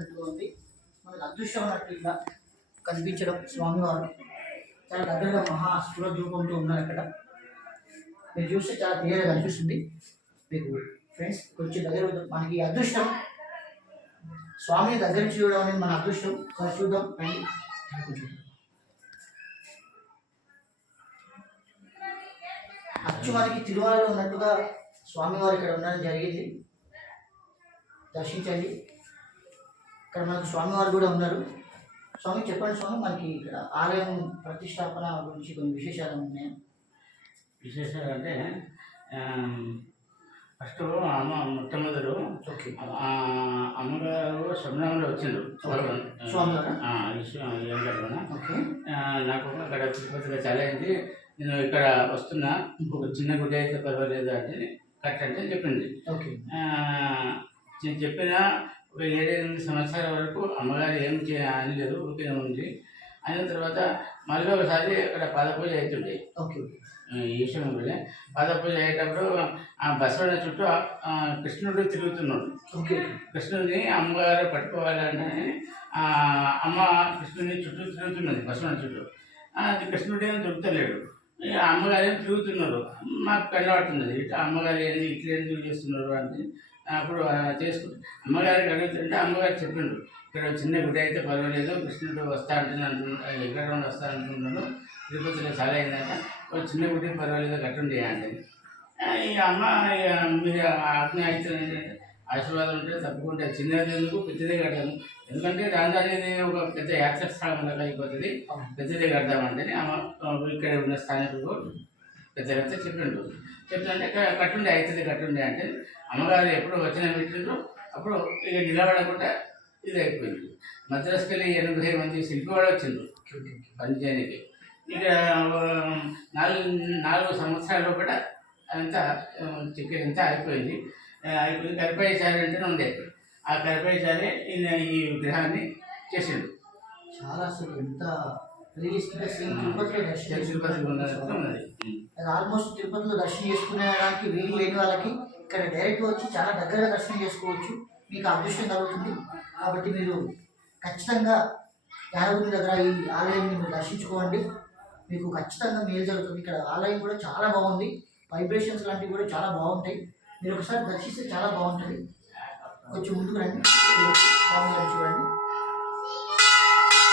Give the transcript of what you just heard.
ఉన్నట్టుగా ఉంది. మనకు అదృష్టం అన్నట్టు ఇలా కనిపించడం స్వామివారు చాలా దగ్గరగా మహా రూపంతో ఉన్నారు అక్కడ. మీరు చూస్తే చాలా క్లియర్గా కనిపిస్తుంది మీకు ఫ్రెండ్స్. కొంచెం దగ్గర మనకి అదృష్టం స్వామిని దగ్గర నుంచి చూడడం అనేది మన అదృష్టం. చూద్దాం రండి. కొంచెం అచ్చు మనకి తిరుమలలో ఉన్నట్టుగా స్వామివారు ఇక్కడ ఉండడం జరిగింది. దర్శించండి. ఇక్కడ మనకు స్వామివారు కూడా ఉన్నారు. స్వామి చెప్పండి స్వామి, మనకి ఇక్కడ ఆలయం ప్రతిష్టాపన గురించి కొన్ని విశేషాలు ఉన్నాయి. విశేషాలు అంటే ఫస్ట్ అమ్మ మొట్టమొదలు అమ్మగారు శబరిమలలో వచ్చిండ్రు నాకు అక్కడ తిరుపతిలో చాలా అయింది, నేను ఇక్కడ వస్తున్నా, ఒక చిన్న గుడి అయితే పర్వాలేదు అంటే కట్టంటే చెప్పింది. నేను చెప్పిన ఒక 7-8 సంవత్సరాల వరకు అమ్మగారు ఏం అనలేదు, ఊరికే ఉంది. అయిన తర్వాత మళ్ళీ ఒకసారి అక్కడ పాదపూజ అవుతుండే. ఈశ్వరుడు పాదపూజ అయ్యేటప్పుడు ఆ బసవన్న చుట్టూ కృష్ణుడు తిరుగుతున్నాడు. కృష్ణుడిని అమ్మగారు పట్టుకోవాలని అమ్మ కృష్ణుడిని చుట్టూ తిరుగుతున్నది బసవన్న చుట్టూ. అది కృష్ణుడు ఏమో దొరుకుతలేడు, అమ్మగారు ఏం తిరుగుతున్నారు. మాకు కనబడుతున్నది ఇట్లా అమ్మగారు ఏంది ఇట్లా ఎందుకు చేస్తున్నారు అంటే అప్పుడు చేసుకుంటే అమ్మగారికి అడుగుతుంటే అమ్మగారు చెప్పిండు, ఇక్కడ చిన్న గుడి అయితే పర్వాలేదు, కృష్ణుడు వస్తా ఎక్కడ వస్తా అంటున్నాడు, తిరుపతిలో చాలా అయిందంట, ఒక చిన్న గుడి పర్వాలేదు కట్టండి అంటే. ఈ అమ్మ మీరు ఆజ్ఞ అయితే ఆశీర్వాదం ఉంటే తప్పకుండా చిన్నది ఎందుకు పెద్దదే కడతాము, ఎందుకంటే రాజధాని అనేది ఒక పెద్ద యాత్ర స్థలం లాగా అయిపోతుంది, పెద్దదే కడదామంటే అమ్మ ఇక్కడ ఉన్న స్థానికులు పెద్దలతో చెప్పిండు. చెప్తుంటే కట్టుండే అవుతుంది కట్టుండే అంటే అమ్మగారు ఎప్పుడు వచ్చిన పెట్టిండ్రు. అప్పుడు ఇక నిలబడకుండా ఇది అయిపోయింది. మద్రాసుకెళ్ళి 80 మంది శిల్పి కూడా వచ్చిండ్రు పనిచేయడానికి. ఇక 4 సంవత్సరాలు కూడా అంతా అంతా అయిపోయింది. కరిపాయచారి అంటే ఉండే, ఆ కరిపాయచారి ఈ విగ్రహాన్ని చేసిండు. చాలా అసలు ఎంత తిరుపతిలో ఉన్నది. ఆల్మోస్ట్ తిరుపతిలో దర్శనం చేసుకునేడానికి వీలు లేని వాళ్ళకి ఇక్కడ డైరెక్ట్గా వచ్చి చాలా దగ్గరగా దర్శనం చేసుకోవచ్చు. మీకు అదృష్టం కలుగుతుంది. కాబట్టి మీరు ఖచ్చితంగా యాదగిరి దగ్గర ఈ ఆలయాన్ని మీరు దర్శించుకోండి, మీకు ఖచ్చితంగా మేలు జరుగుతుంది. ఇక్కడ ఆలయం కూడా చాలా బాగుంది, వైబ్రేషన్స్ లాంటివి కూడా చాలా బాగుంటాయి. మీరు ఒకసారి దర్శిస్తే చాలా బాగుంటుంది. కొంచెం ముందుకు రండి, చూడండి.